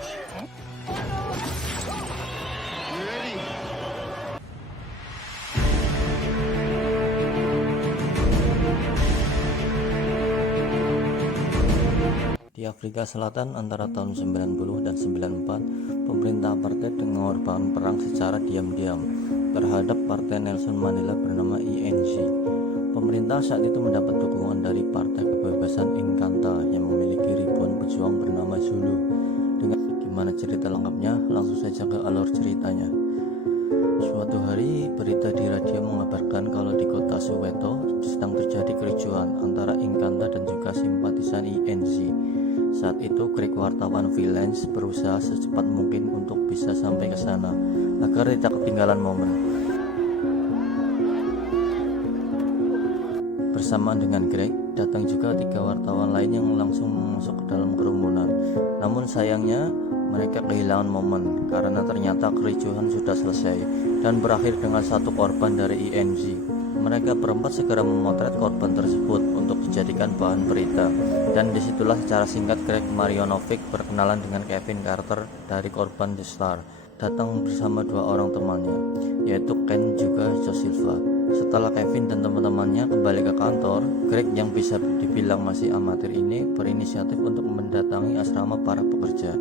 Di Afrika Selatan antara tahun 90 dan 94, pemerintah apartheid mengorbankan perang secara diam-diam terhadap partai Nelson Mandela bernama INC. Pemerintah saat itu mendapat dukungan dari Partai Kebebasan Inkatha yang memiliki ribuan pejuang bernama Zulu. Dengan gimana cerita lengkapnya, langsung saja ke alur ceritanya. Suatu hari, berita di radio mengabarkan kalau di kota Soweto sedang terjadi kericuhan antara Inkatha dan juga simpatisan INC. Saat itu, Greg wartawan freelance berusaha secepat mungkin untuk bisa sampai ke sana agar tidak ketinggalan momen. Bersamaan dengan Greg, datang juga 3 wartawan lain yang langsung masuk ke dalam kerumunan. Namun sayangnya, mereka kehilangan momen karena ternyata kericuhan sudah selesai dan berakhir dengan 1 korban dari INC. Mereka berempat segera memotret korban tersebut untuk dijadikan bahan berita, dan disitulah secara singkat Greg Marjanovic berkenalan dengan Kevin Carter dari korban The Star, datang bersama 2 orang temannya, yaitu Ken juga Joe Silva. Setelah Kevin dan teman-temannya kembali ke kantor, Greg yang bisa dibilang masih amatir ini berinisiatif untuk mendatangi asrama para pekerja.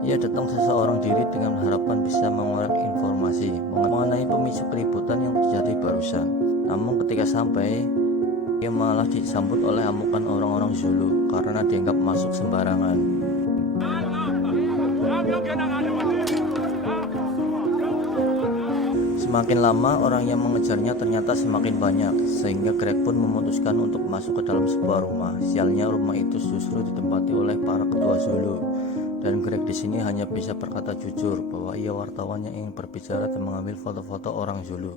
Ia datang seseorang diri dengan harapan bisa mengorek informasi mengenai pemicu keributan yang terjadi barusan. Namun ketika sampai, ia malah disambut oleh amukan orang-orang Zulu karena dianggap masuk sembarangan. Semakin lama orang yang mengejarnya ternyata semakin banyak, sehingga Greg pun memutuskan untuk masuk ke dalam sebuah rumah. Sialnya rumah itu justru ditempati oleh para ketua Zulu. Dan Greg di sini hanya bisa berkata jujur bahwa ia wartawan yang ingin berbicara dan mengambil foto-foto orang Zulu.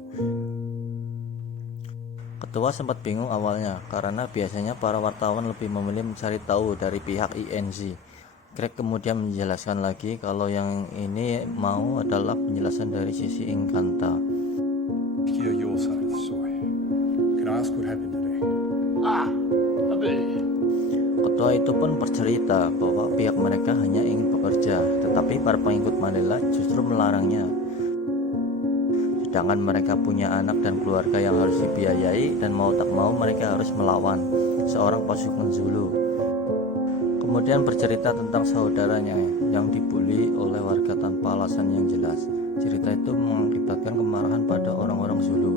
Ketua sempat bingung awalnya karena biasanya para wartawan lebih memilih mencari tahu dari pihak INC. Greg kemudian menjelaskan lagi kalau yang ini mau adalah penjelasan dari sisi Inkatha. Hear your side of the story. Can I ask what happened today? Ketua itu pun bercerita bahwa pihak mereka hanya ingin bekerja, tetapi para pengikut Mandela justru melarangnya. Sedangkan mereka punya anak dan keluarga yang harus dibiayai, dan mau tak mau mereka harus melawan seorang pasukan Zulu. Kemudian bercerita tentang saudaranya yang dibully oleh warga tanpa alasan yang jelas. Cerita itu mengakibatkan kemarahan pada orang-orang Zulu,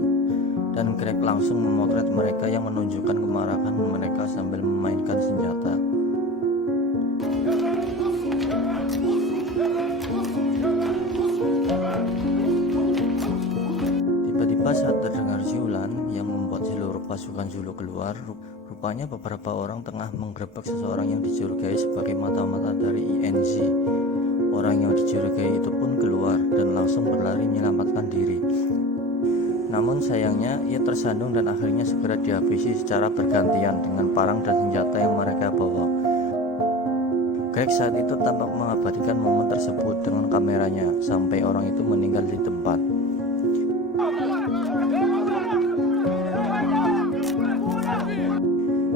dan Greg langsung memotret mereka yang menunjukkan kemarahan mereka sambil memainkan senjata. Tiba-tiba saat terdengar siulan yang membuat seluruh pasukan Zulu keluar, rupanya beberapa orang tengah menggerebek seseorang yang dicurigai sebagai mata-mata dari INC. Orang yang dicurigai itu pun keluar dan langsung berlari menyelamatkan diri. Namun sayangnya ia tersandung dan akhirnya segera dihabisi secara bergantian dengan parang dan senjata yang mereka bawa. Greg saat itu tampak mengabadikan momen tersebut dengan kameranya sampai orang itu meninggal di tempat.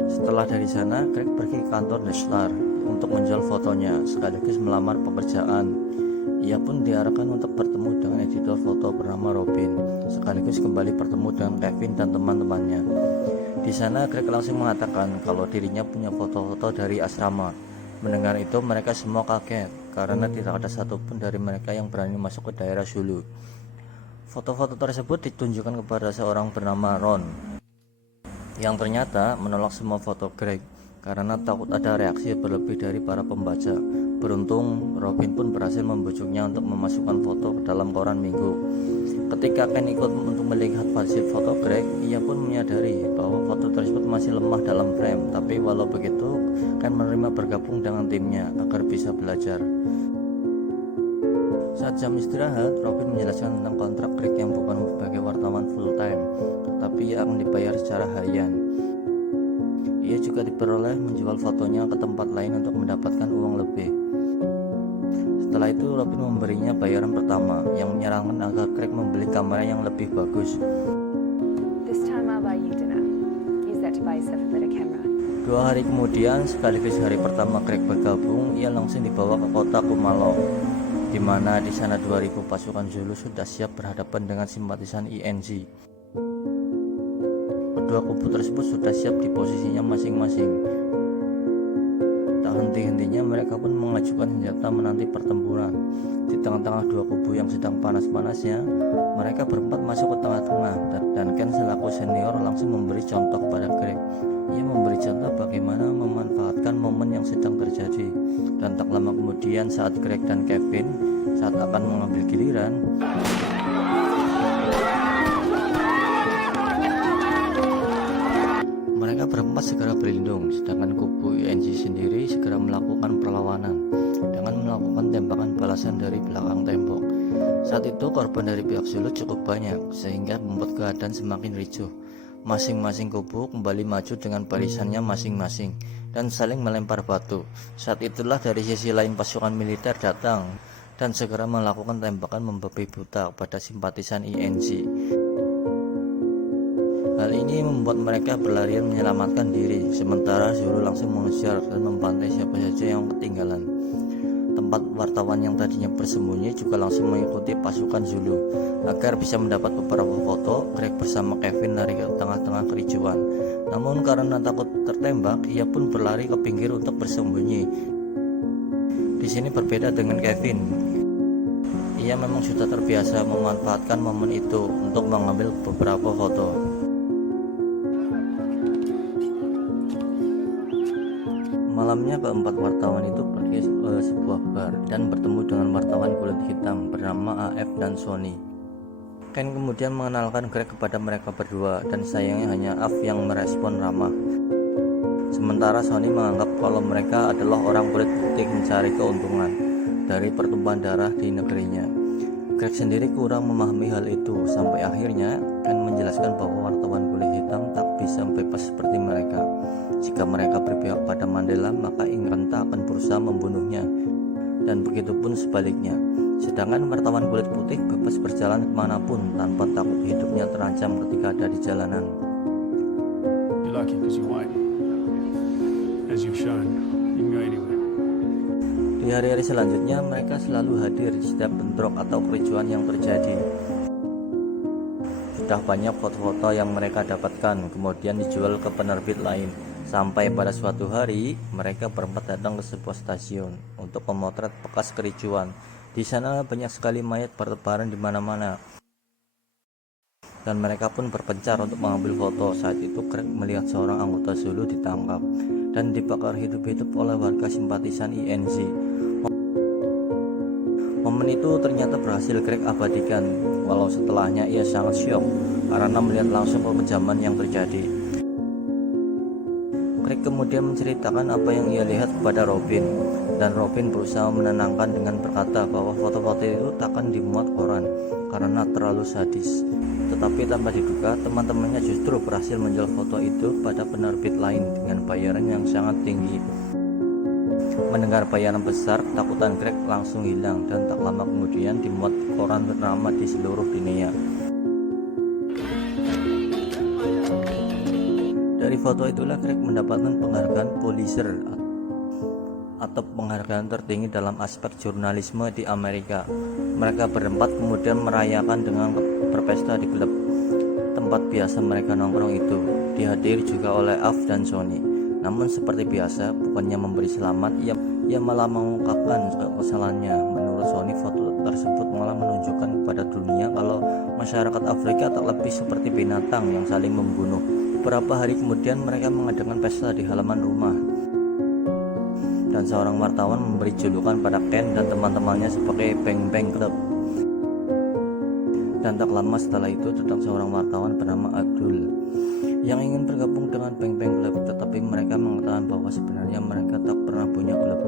Setelah dari sana, Greg pergi ke kantor The Star untuk menjual fotonya sekaligus melamar pekerjaan. Ia pun diarahkan untuk bertemu dengan editor foto bernama Robin, sekaligus kembali bertemu dengan Kevin dan teman-temannya. Di sana Greg langsung mengatakan kalau dirinya punya foto-foto dari asrama. Mendengar itu mereka semua kaget karena tidak ada satupun dari mereka yang berani masuk ke daerah Zulu. Foto-foto tersebut ditunjukkan kepada seorang bernama Ron, yang ternyata menolak semua foto Greg karena takut ada reaksi berlebih dari para pembaca. Beruntung, Robin pun berhasil membujuknya untuk memasukkan foto ke dalam koran minggu. Ketika Ken ikut untuk melihat hasil foto Greg, ia pun menyadari bahwa foto tersebut masih lemah dalam frame. Tapi walau begitu, Ken menerima bergabung dengan timnya agar bisa belajar. Saat jam istirahat, Robin menjelaskan tentang kontrak Greg yang bukan sebagai wartawan full time, tetapi ia akan dibayar secara harian. Ia juga diperoleh menjual fotonya ke tempat lain untuk mendapatkan uang lebih. Setelah itu Robin memberinya bayaran pertama yang menyarankan agar Greg membeli kamera yang lebih bagus. 'This time I'll buy you dinner. Use that to buy yourself a better camera.' 2 2 hari kemudian, sekaligus hari pertama Greg bergabung, ia langsung dibawa ke kota Kumalo, di mana di sana 2000 pasukan Zulu sudah siap berhadapan dengan simpatisan INZ. Kedua kubu tersebut sudah siap di posisinya masing-masing. Tak henti-hentinya mereka pun mengajukan senjata menanti pertempuran. Di tengah-tengah dua kubu yang sedang panas-panasnya, mereka berempat masuk ke tengah-tengah, dan Ken selaku senior langsung memberi contoh kepada Greg. Ia memberi contoh bagaimana memanfaatkan momen yang sedang terjadi. Dan tak lama kemudian saat Greg dan Kevin saat akan mengambil giliran, mereka berempat segera berlindung, sedangkan kubu INZ sendiri segera melakukan perlawanan dengan melakukan tembakan balasan dari belakang tembok. Saat itu korban dari pihak Zulu cukup banyak, sehingga membuat keadaan semakin ricuh. Masing-masing kubu kembali maju dengan barisannya masing-masing dan saling melempar batu. Saat itulah dari sisi lain pasukan militer datang dan segera melakukan tembakan membabi buta kepada simpatisan INZ. Hal ini membuat mereka berlarian menyelamatkan diri, sementara Zulu langsung mengejar dan membantai siapa saja yang ketinggalan. Tempat wartawan yang tadinya bersembunyi juga langsung mengikuti pasukan Zulu agar bisa mendapat beberapa foto Greg bersama Kevin lari ke tengah-tengah kericuan. Namun karena takut tertembak, ia pun berlari ke pinggir untuk bersembunyi. Di sini berbeda dengan Kevin. Ia memang sudah terbiasa memanfaatkan momen itu untuk mengambil beberapa foto. Malamnya keempat wartawan itu pergi ke sebuah bar dan bertemu dengan wartawan kulit hitam bernama AF dan Sony. Ken kemudian mengenalkan Greg kepada mereka berdua, dan sayangnya hanya AF yang merespon ramah. Sementara Sony menganggap kalau mereka adalah orang kulit putih mencari keuntungan dari pertumpahan darah di negerinya. Greg sendiri kurang memahami hal itu, sampai akhirnya Ken menjelaskan bahwa wartawan kulit hitam tak bisa bebas seperti mereka. Jika mereka berpihak pada Mandela, maka Ingranta akan berusaha membunuhnya, dan begitu pun sebaliknya. Sedangkan wartawan kulit putih bebas berjalan kemanapun tanpa takut hidupnya terancam ketika ada di jalanan. You're lucky because you're white. As you've shown, you can go anywhere. Di hari-hari selanjutnya, mereka selalu hadir di setiap bentrok atau kericuan yang terjadi. Sudah banyak foto-foto yang mereka dapatkan, kemudian dijual ke penerbit lain. Sampai pada suatu hari, mereka berempat datang ke sebuah stasiun untuk memotret bekas kericuan. Di sana banyak sekali mayat bertebaran di mana-mana, dan mereka pun berpencar untuk mengambil foto. Saat itu Greg melihat seorang anggota Zulu ditangkap dan dibakar hidup-hidup oleh warga simpatisan INZ. Momen itu ternyata berhasil Greg abadikan, walau setelahnya ia sangat syok karena melihat langsung kekejaman yang terjadi. Greg kemudian menceritakan apa yang ia lihat kepada Robin, dan Robin berusaha menenangkan dengan berkata bahwa foto-foto itu takkan dimuat koran karena terlalu sadis. Tetapi tanpa diduga, teman-temannya justru berhasil menjual foto itu pada penerbit lain dengan bayaran yang sangat tinggi. Mendengar bayaran besar, ketakutan Greg langsung hilang, dan tak lama kemudian dimuat koran ternama di seluruh dunia. Dari foto itulah Greg mendapatkan penghargaan Pulitzer atau penghargaan tertinggi dalam aspek jurnalisme di Amerika. Mereka berempat kemudian merayakan dengan berpesta di klub tempat biasa mereka nongkrong itu. Dihadiri juga oleh Af dan Sony. Namun seperti biasa, bukannya memberi selamat, ia malah mengungkapkan kesalahannya. Menurut Sony, foto tersebut malah menunjukkan kepada dunia kalau masyarakat Afrika tak lebih seperti binatang yang saling membunuh. Beberapa hari kemudian mereka mengadakan pesta di halaman rumah, dan seorang wartawan memberi julukan pada Ken dan teman-temannya sebagai Bang Bang Club. Dan tak lama setelah itu datang seorang wartawan bernama Abdul yang ingin bergabung dengan Bang Bang Club, tetapi mereka mengatakan bahwa sebenarnya mereka tak pernah punya klub.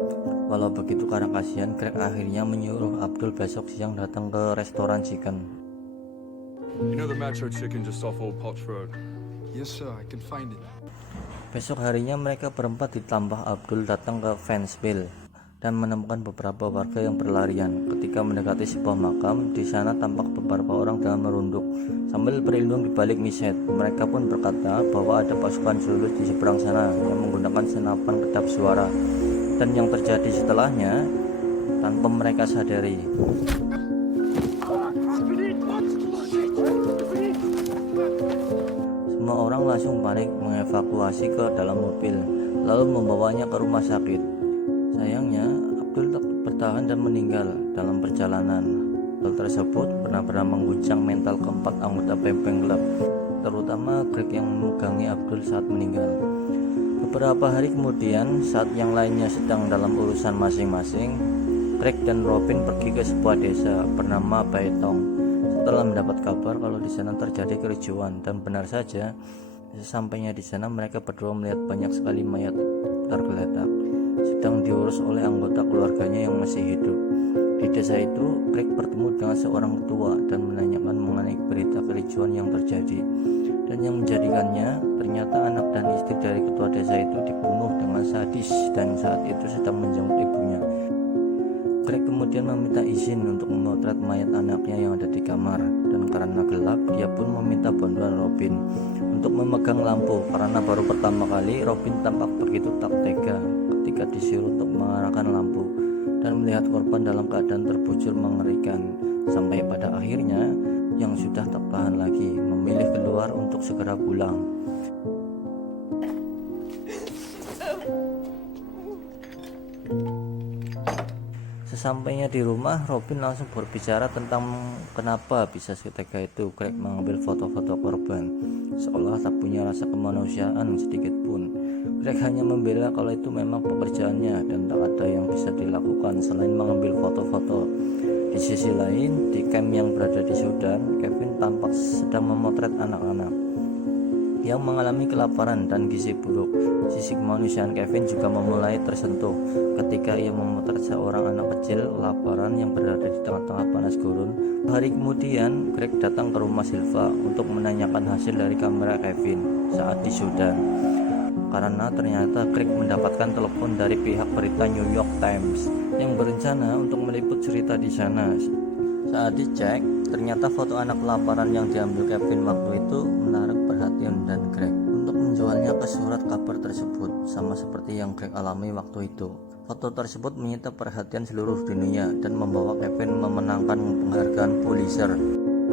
Walau begitu, karena kasihan, Greg akhirnya menyuruh Abdul besok siang datang ke restoran chicken. You know the Metro Chicken just off Old Potts Road? Yes, sir, I can find it. Besok harinya mereka berempat ditambah Abdul datang ke Fansville dan menemukan beberapa warga yang berlarian. Ketika mendekati sebuah makam, di sana tampak beberapa orang dengan merunduk sambil berlindung di balik miset. Mereka pun berkata bahwa ada pasukan Zulu di seberang sana yang menggunakan menembakkan senapan kedap suara, dan yang terjadi setelahnya tanpa mereka sadari. Semua orang langsung panik mengevakuasi ke dalam mobil, lalu membawanya ke rumah sakit. Sayangnya, Abdul bertahan dan meninggal dalam perjalanan. Hal tersebut benar-benar mengguncang mental keempat anggota Pempeng Club, terutama Greg yang memegangi Abdul saat meninggal. Beberapa hari kemudian, saat yang lainnya sedang dalam urusan masing-masing, Greg dan Robin pergi ke sebuah desa bernama Baitong setelah mendapat kabar kalau di sana terjadi kericuan, dan benar saja, sesampainya di sana mereka berdua melihat banyak sekali mayat tergeletak sedang diurus oleh anggota keluarganya yang masih hidup. Di desa itu, Greg bertemu dengan seorang ketua dan menanyakan mengenai berita kericuan yang terjadi, dan yang menjadikannya ternyata anak dan istri dari ketua desa itu dibunuh dengan sadis dan saat itu sedang menjenguk ibunya. Greg kemudian meminta izin untuk memotret mayat anaknya yang ada di kamar, dan karena gelap dia pun meminta bantuan Robin untuk memegang lampu karena baru pertama kali Robin tampak begitu tak tega ketika disuruh untuk mengarahkan lampu dan melihat korban dalam keadaan terbujur mengerikan, sampai pada akhirnya yang sudah tak tahan lagi memilih keluar untuk segera pulang. Sesampainya di rumah, Robin langsung berbicara tentang kenapa bisa setega itu Greg mengambil foto-foto korban, seolah tak punya rasa kemanusiaan sedikit pun. Greg hanya membela kalau itu memang pekerjaannya dan tak ada yang bisa dilakukan selain mengambil foto-foto. Di sisi lain, di camp yang berada di Sudan, Kevin tampak sedang memotret anak-anak yang mengalami kelaparan dan gizi buruk. Sisi kemanusiaan Kevin juga memulai tersentuh ketika ia memotret seorang anak kecil kelaparan yang berada di tengah-tengah panas gurun. Hari kemudian, Greg datang ke rumah Silva untuk menanyakan hasil dari kamera Kevin saat di Sudan, karena ternyata Greg mendapatkan telepon dari pihak berita New York Times yang berencana untuk meliput cerita di sana. Saat dicek, ternyata foto anak kelaparan yang diambil Kevin waktu itu menarik perhatian dan Greg untuk menjualnya ke surat kabar tersebut, sama seperti yang Greg alami waktu itu. Foto tersebut menyita perhatian seluruh dunia dan membawa Kevin memenangkan penghargaan Pulitzer.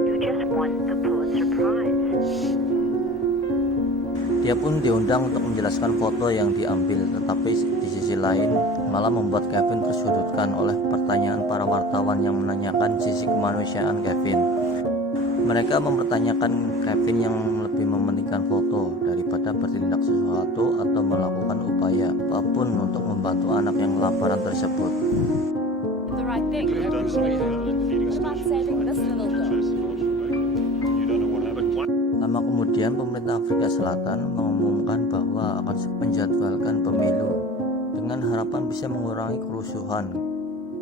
You just won the Pulitzer Prize. Dia pun diundang untuk menjelaskan foto yang diambil, tetapi di sisi lain malah membuat Kevin tersudutkan oleh pertanyaan para wartawan yang menanyakan sisi kemanusiaan Kevin. Mereka mempertanyakan Kevin yang lebih mementingkan foto daripada bertindak sesuatu atau melakukan upaya apapun untuk membantu anak yang kelaparan tersebut. The right thing. What about saving this little girl? Lama kemudian, pemerintah Afrika Selatan mengumumkan bahwa akan menjadwalkan pemilu dengan harapan bisa mengurangi kerusuhan.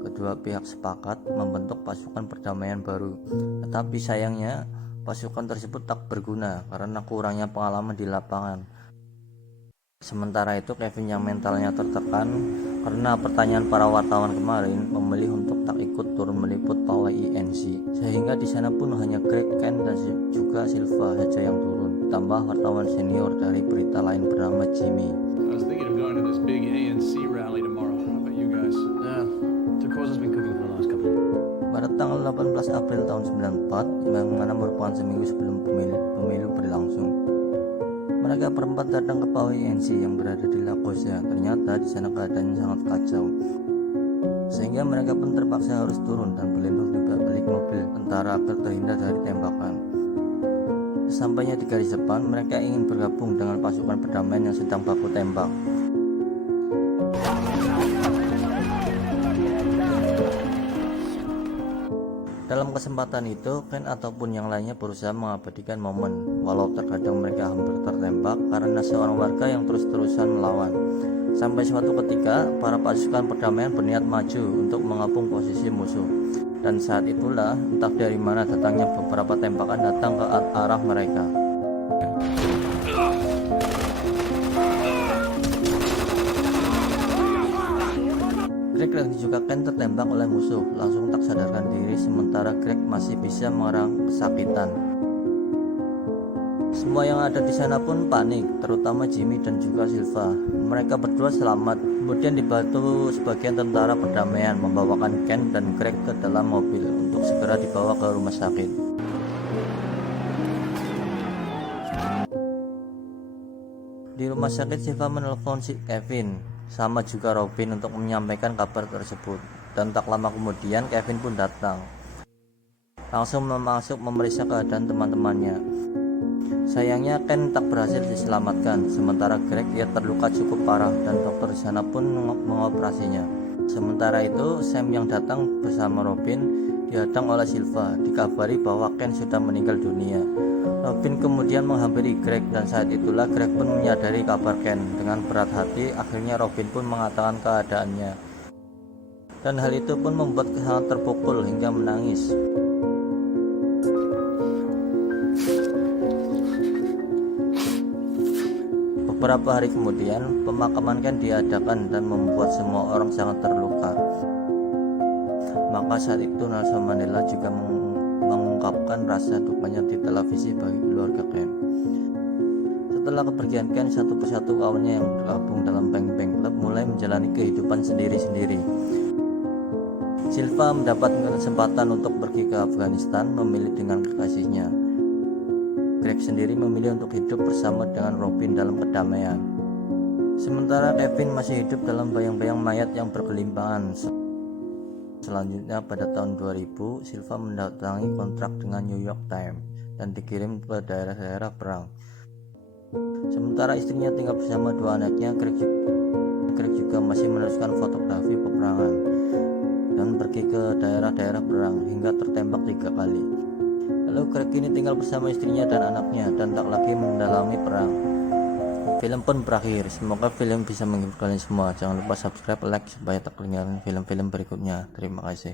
Kedua pihak sepakat membentuk pasukan perdamaian baru, tetapi sayangnya pasukan tersebut tak berguna karena kurangnya pengalaman di lapangan. Sementara itu, Kevin yang mentalnya tertekan karena pertanyaan para wartawan kemarin memilih untuk tak ikut turun meliput pawai INC, sehingga di sana pun hanya Greg, Ken, dan juga Silva saja yang turun, tambah wartawan senior dari berita lain bernama Jimmy. I was thinking of going to this big ANC rally tomorrow. How about you guys? Turquoise has been cooking for the last couple of days. Pada tanggal 18 April tahun 94, yang mana merupakan seminggu sebelum pemilu berlangsung, mereka berempat datang ke pawai ANC yang berada di Lagosnya. Ternyata di sana keadaannya sangat kacau, sehingga mereka pun terpaksa harus turun dan berlindung di balik mobil tentara agar terhindar dari tembakan. Sesampainya di garis depan, mereka ingin bergabung dengan pasukan perdamaian yang sedang baku tembak. Dalam kesempatan itu, Ken ataupun yang lainnya berusaha mengabadikan momen, walau terkadang mereka hampir tertembak karena seorang warga yang terus-terusan melawan. Sampai suatu ketika, para pasukan perdamaian berniat maju untuk mengepung posisi musuh. Dan saat itulah, entah dari mana datangnya beberapa tembakan datang ke arah mereka. Greg dan juga Ken tertembak oleh musuh, langsung tak sadarkan diri, sementara Greg masih bisa mengerang kesakitan. Semua yang ada di sana pun panik, terutama Jimmy dan juga Silva. Mereka berdua selamat. Kemudian dibantu sebagian tentara perdamaian membawakan Ken dan Greg ke dalam mobil untuk segera dibawa ke rumah sakit. Di rumah sakit, Silva menelpon si Kevin sama juga Robin untuk menyampaikan kabar tersebut. Dan tak lama kemudian Kevin pun datang. Langsung masuk memeriksa keadaan teman-temannya. Sayangnya Ken tak berhasil diselamatkan, sementara Greg ia terluka cukup parah dan dokter di sana pun mengoperasinya. Sementara itu Sam yang datang bersama Robin dihadang oleh Silva, dikabari bahwa Ken sudah meninggal dunia. Robin kemudian menghampiri Greg dan saat itulah Greg pun menyadari kabar Ken. Dengan berat hati akhirnya Robin pun mengatakan keadaannya. Dan hal itu pun membuat sangat terpukul hingga menangis. Beberapa hari kemudian, pemakaman Ken diadakan dan membuat semua orang sangat terluka. Maka saat itu Nelson Mandela juga mengungkapkan rasa dukanya di televisi bagi keluarga Ken. Setelah kepergian Ken, satu persatu kawannya yang tergabung dalam Bang Bang Club mulai menjalani kehidupan sendiri-sendiri. Silva mendapat kesempatan untuk pergi ke Afghanistan memilih dengan kekasihnya. Greg sendiri memilih untuk hidup bersama dengan Robin dalam kedamaian. Sementara Kevin masih hidup dalam bayang-bayang mayat yang bergelimpangan. Selanjutnya pada tahun 2000, Silva mendatangi kontrak dengan New York Times dan dikirim ke daerah-daerah perang. Sementara istrinya tinggal bersama dua anaknya, Greg juga masih meneruskan fotografi peperangan dan pergi ke daerah-daerah perang hingga tertembak 3 kali. Lalu Greg ini tinggal bersama istrinya dan anaknya dan tak lagi mendalami perang. Film pun berakhir. Semoga film bisa menghibur kalian semua. Jangan lupa subscribe, like supaya tak ketinggalan film-film berikutnya. Terima kasih.